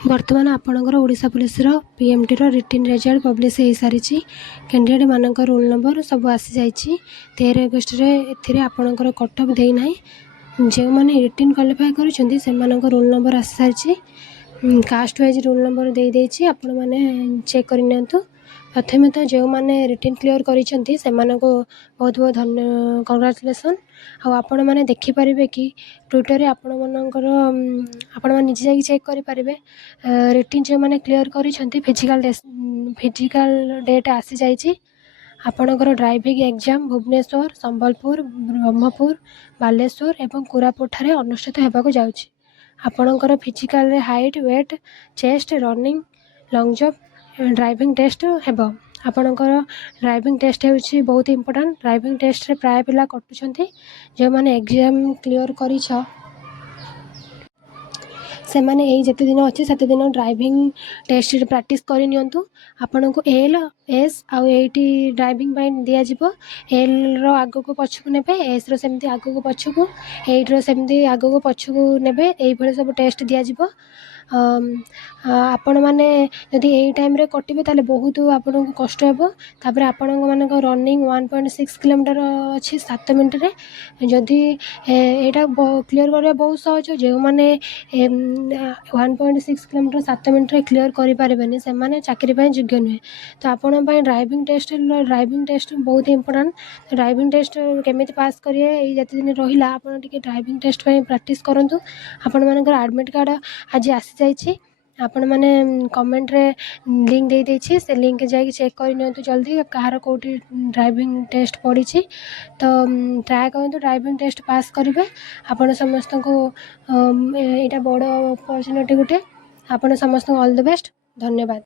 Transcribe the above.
ବର୍ତ୍ତମାନ ଆପଣଙ୍କର ଓଡ଼ିଶା ପୁଲିସର PMTର ରିଟିନ୍ ରେଜଲ୍ଟ ପବ୍ଲିଶ ହୋଇସାରିଛି। କ୍ୟାଣ୍ଡିଡେଟ୍ ମାନଙ୍କ ରୋଲ୍ ନମ୍ବର ସବୁ ଆସିଯାଇଛି। 13 ଅଗଷ୍ଟରେ ଏଥିରେ ଆପଣଙ୍କର କଟ୍ଅଫ୍ ଦେଇନାହିଁ। ଯେଉଁମାନେ ରିଟିନ୍ କ୍ୱାଲିଫାଏ କରିଛନ୍ତି ସେମାନଙ୍କ ରୋଲ୍ ନମ୍ବର ଆସିସାରିଛି। କାଷ୍ଟ ୱାଇଜ୍ ରୋଲ୍ ନମ୍ବର ଦେଇଦେଇଛି, ଆପଣମାନେ ଚେକ୍ କରିନିଅନ୍ତୁ। ପ୍ରଥମେ ତ ଯେଉଁମାନେ ରିଟିନ୍ କ୍ଲିୟର୍ କରିଛନ୍ତି ସେମାନଙ୍କୁ ବହୁତ ବହୁତ କଂଗ୍ରାଚୁଲେସନ୍। ଆଉ ଆପଣମାନେ ଦେଖିପାରିବେ କି ଟ୍ୱିଟର୍ରେ ଆପଣମାନେ ନିଜେ ଯାଇକି ଚେକ୍ କରିପାରିବେ। ରିଟିନ୍ ଯେଉଁମାନେ କ୍ଲିୟର୍ କରିଛନ୍ତି ଫିଜିକାଲ୍ ଡେଟ୍ ଆସିଯାଇଛି। ଆପଣଙ୍କର ଡ୍ରାଇଭିଂ ଏକ୍ଜାମ୍ ଭୁବନେଶ୍ୱର, ସମ୍ବଲପୁର, ବ୍ରହ୍ମପୁର, ବାଲେଶ୍ୱର ଏବଂ କୋରାପୁଟଠାରେ ଅନୁଷ୍ଠିତ ହେବାକୁ ଯାଉଛି। ଆପଣଙ୍କର ଫିଜିକାଲ୍ରେ height, weight, chest, running, long jump, driving test ହେବ। ଆପଣଙ୍କର ଡ୍ରାଇଭିଂ ଟେଷ୍ଟ ହେଉଛି ବହୁତ ଇମ୍ପୋର୍ଟାଣ୍ଟ। ଡ୍ରାଇଭିଂ ଟେଷ୍ଟରେ ପ୍ରାୟ ପିଲା କଟୁଛନ୍ତି। ଯେଉଁମାନେ ଏକ୍ଜାମ୍ କ୍ଲିୟର୍ କରିଛ ସେମାନେ ଏଇ ଯେତେ ଦିନ ଅଛି ସେତେ ଦିନ ଡ୍ରାଇଭିଂ ଟେଷ୍ଟରେ ପ୍ରାକ୍ଟିସ୍ କରିନିଅନ୍ତୁ। ଆପଣଙ୍କୁ ଏଲ୍, ଏସ୍ ଆଉ ଏଇଟି ଡ୍ରାଇଭିଂ ପାଇଁ ଦିଆଯିବ। ଏଲ୍ର ଆଗକୁ ପଛକୁ ନେବେ, ଏସ୍ର ସେମିତି ଆଗକୁ ପଛକୁ, ଏଇଟିର ସେମିତି ଆଗକୁ ପଛକୁ ନେବେ। ଏଇଭଳି ସବୁ ଟେଷ୍ଟ ଦିଆଯିବ। ଆପଣମାନେ ଯଦି ଏଇ ଟାଇମ୍ରେ କଟିବେ ତାହେଲେ ବହୁତ ଆପଣଙ୍କୁ କଷ୍ଟ ହେବ। ତାପରେ ଆପଣମାନଙ୍କ ରନିଂ 1.6 କିଲୋମିଟର ଅଛି 7 ମିନିଟ୍ରେ। ଯଦି ଏଇଟା କ୍ଲିୟର୍ କରିବା ବହୁତ ସହଜ। ଯେଉଁମାନେ 1.6 କିଲୋମିଟର 7 ମିନିଟ୍ରେ କ୍ଲିୟର୍ କରିପାରିବେନି ସେମାନେ ଚାକିରି ପାଇଁ ଯୋଗ୍ୟ ନୁହେଁ। ତ ଆପଣଙ୍କ ପାଇଁ ଡ୍ରାଇଭିଂ ଟେଷ୍ଟ ବହୁତ ଇମ୍ପୋର୍ଟାଣ୍ଟ। ଡ୍ରାଇଭିଂ ଟେଷ୍ଟ କେମିତି ପାସ୍ କରିବେ ଏଇ ଯେତେ ଦିନ ରହିଲା ଆପଣ ଟିକେ ଡ୍ରାଇଭିଂ ଟେଷ୍ଟ ପାଇଁ ପ୍ରାକ୍ଟିସ୍ କରନ୍ତୁ। ଆପଣମାନଙ୍କର ଆଡ଼ମିଟ୍ କାର୍ଡ଼ ଆଜି ଆସିଯାଇଛି। ଆପଣମାନେ କମେଣ୍ଟରେ ଲିଙ୍କ୍ ଦେଇଦେଇଛି, ସେ ଲିଙ୍କ୍ ଯାଇକି ଚେକ୍ କରିନିଅନ୍ତୁ ଜଲ୍ଦି କାହାର କେଉଁଠି ଡ୍ରାଇଭିଂ ଟେଷ୍ଟ ପଡ଼ିଛି। ତ ଟ୍ରାଏ କରନ୍ତୁ ଡ୍ରାଇଭିଂ ଟେଷ୍ଟ ପାସ୍ କରିବେ। ଆପଣ ସମସ୍ତଙ୍କୁ ଏଇଟା ବଡ଼ ଅପରଚ୍ୟୁନିଟି ଗୋଟେ। ଆପଣ ସମସ୍ତଙ୍କୁ ଅଲ୍ ଦ ବେଷ୍ଟ। ଧନ୍ୟବାଦ।